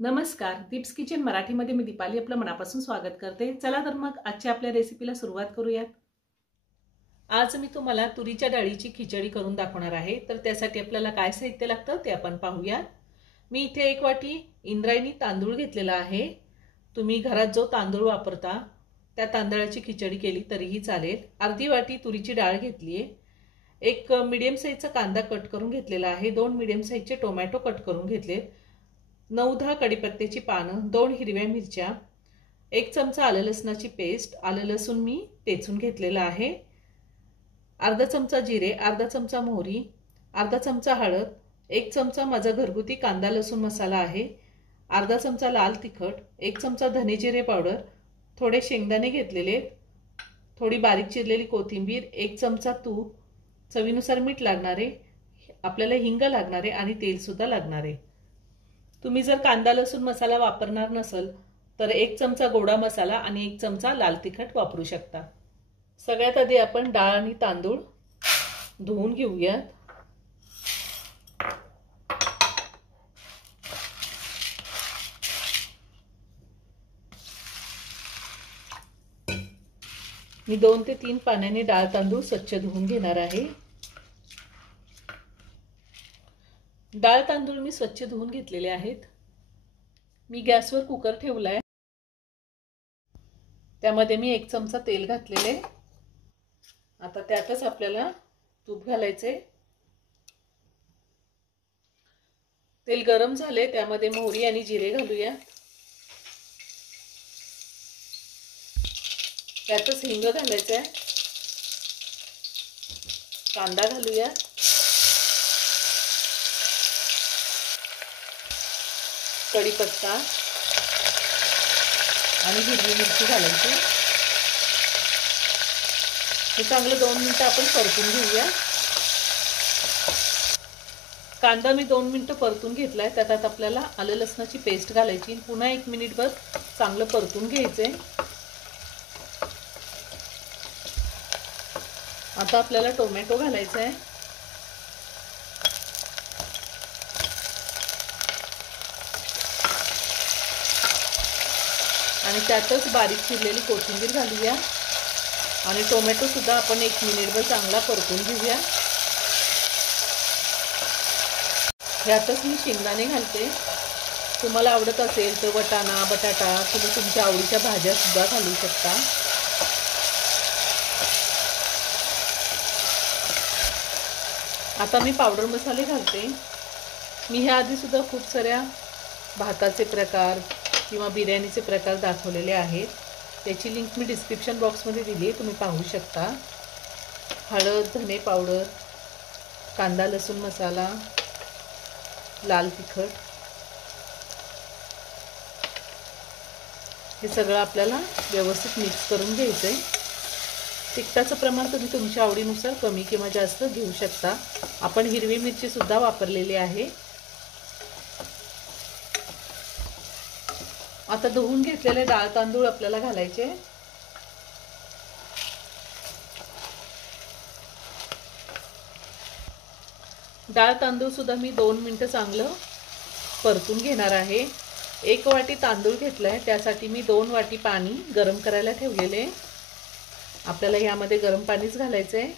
नमस्कार, दीप्स किचन मराठीमध्ये मी दीपाली आपलं मनापासून स्वागत करते। चला तर मग आजच्या आपल्या रेसिपीला सुरुवात करूयात। आज मी तुम्हाला तुरीच्या डाळीची खिचडी करून दाखवणार आहे। तर त्यासाठी आपल्याला काय साहित्य लागतं ते आपण पाहूया। मी इथे 1 वाटी इंद्रायणी तांदूळ घेतलेला आहे। तुम्ही घरात जो तांदूळ वापरता त्या तांदळाची खिचडी केली तरीही चालेल। अर्धी वाटी तुरीची डाळ घेतली आहे। एक मीडियम साईजचा कांदा कट करून घेतलेला आहे। 2 मीडियम साईजचे टोमॅटो कट करून घेतले। 9-10 कढीपत्त्याची पानं, 2 हिरव्या मिरच्या, 1 चमचा आलं लसणाची पेस्ट, आलं लसूण मी टेचून घेतलेला आहे, अर्धा चमचा जिरे, अर्धा चमचा मोहरी, अर्धा चमचा हळद, 1 चमचा माझा घरगुती कांदा लसूण मसाला आहे, अर्धा चमचा लाल तिखट, 1 चमचा धने जिरे पावडर, थोडे शेंगदाणे घेतलेले, थोडी बारीक चिरलेली कोथिंबीर, 1 चमचा तूप, चवीनुसार मीठ लागणारे, आपल्याला हिंग लागणारे आणि तेल सुद्धा लागणारे। तुम्ही जर कांदा लसूण मसाला वापरणार नसेल तर 1 चमचा गोडा मसाला आणि 1 चमचा लाल तिखट वापरू शकता। सगळ्यात आधी आपण डाळ आणि तांदूळ धुवून घेऊया। मी 2 ते 3 पाण्याने डाळ तांदूळ स्वच्छ धुवून घेणार आहे। डाळ तांदूळ मी स्वच्छ धुवून घेतलेले आहेत। मी गॅसवर कुकर ठेवलाय। त्यामध्ये मी 1 चमचा तेल घातलेले। आता त्यातच आपल्याला तूप घालायचे। तेल गरम झाले, त्यामध्ये मोहरी आणि जिरे घालूया। त्यातच हिंग घालायचे, कांदा घालूया, कढीपत्ता आणि हिरवी मिरची घालायची। हे चांगलं 2 मिनिटं आपण परतून घेऊया। कांदा मी 2 मिनिटं परतून घेतलाय। त्यात आपल्याला आलं लसणाची पेस्ट घालायची, पुन्हा 1 मिनिटभर चांगलं परतून घ्यायचंय। आता आपल्याला टोमॅटो घालायचा आहे। आणि त्यातच बारीक चिरलेली कोथिंबीर घालूया आणि टोमॅटो सुद्धा आपण 1 मिनिटभर चांगला परतून घेऊया। ह्यातच मी शेंगदाणे घालते। तुम्हाला आवडत असेल तर वाटाणा, बटाटा किंवा तुमच्या आवडीच्या भाज्या सुद्धा घालू शकता। आता मी पावडर मसाले घालते। मी ह्या आधी सुद्धा खूप साऱ्या भाताचे प्रकार किंवा बिर्याणीचे प्रकार दाखवलेले आहेत। त्याची लिंक मी डिस्क्रिप्शन बॉक्समध्ये दिली आहे, तुम्ही पाहू शकता। हळद, धने पावडर, कांदा लसूण मसाला, लाल तिखट, हे सगळं आपल्याला व्यवस्थित मिक्स करून घ्यायचंय। तिखटाचं प्रमाण तुम्ही तुमच्या आवडीनुसार कमी किंवा जास्त घेऊ शकता। आपण हिरवी मिरची सुद्धा वापरलेली आहे। आता धुवून घेतलेले डाळ तांदूळ आपल्याला घालायचे। डाळ तांदूळ सुद्धा मी 2 मिनिटं चांगलं परतून घेणार आहे। 1 वाटी तांदूळ घेतलाय, त्यासाठी मी 2 वाटी पाणी गरम करायला ठेवलेले। आपल्याला यामध्ये गरम पाणीच घालायचंय।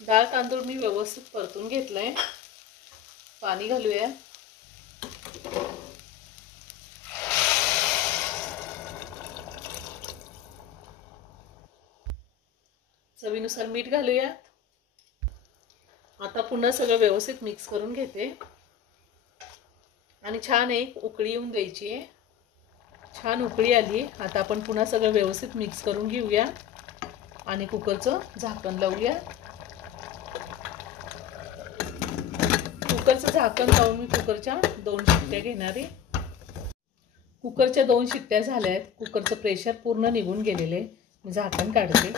डाळ तांदूळ मी व्यवस्थित परतून घेतलंय। पाणी घालूया। चवीनुसार मीठ घालूया। आता पुन्हा सगळं व्यवस्थित मिक्स करून घेते आणि छान एक उकळी येऊन द्यायची आहे। छान उकळी आली। आता आपण पुन्हा सगळं व्यवस्थित मिक्स करून घेऊया आणि कुकरचं झाकण लावूया। कुकरचं झाकण लावून मी कुकरच्या 2 शिट्ट्या घेणार आहे। कुकरच्या 2 शिट्ट्या झाल्या आहेत। कुकरचं प्रेशर पूर्ण निघून गेलेले। मी झाकण काढते।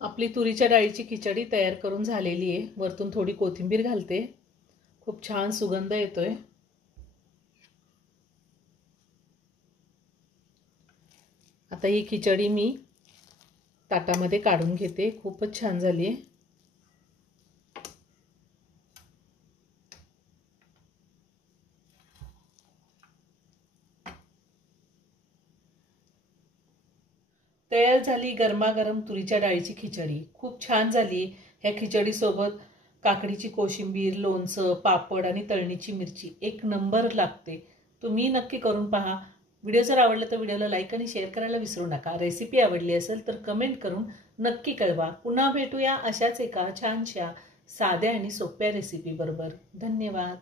आपली तुरीच्या डाळीची खिचडी तयार करून झालेली आहे। वरतून थोडी कोथिंबीर घालते। खूप छान सुगंध येतोय। आता ही खिचडी मी ताटामध्ये काढून घेते। खूपच छान झाली आहे। तयार झाली गरमागरम तुरीच्या डाळीची खिचडी। खूप छान झाली। ह्या खिचडीसोबत काकडीची कोशिंबीर, लोणचं, पापड आणि तळणीची मिरची एक नंबर लागते। तुम्ही नक्की करून पहा। व्हिडिओ जर आवडला तर व्हिडिओला लाईक आणि शेअर करायला विसरू नका। रेसिपी आवडली असेल तर कमेंट करून नक्की कळवा। पुन्हा भेटूया अशाच एका छानशा साध्या आणि सोप्या रेसिपी बरोबर। धन्यवाद।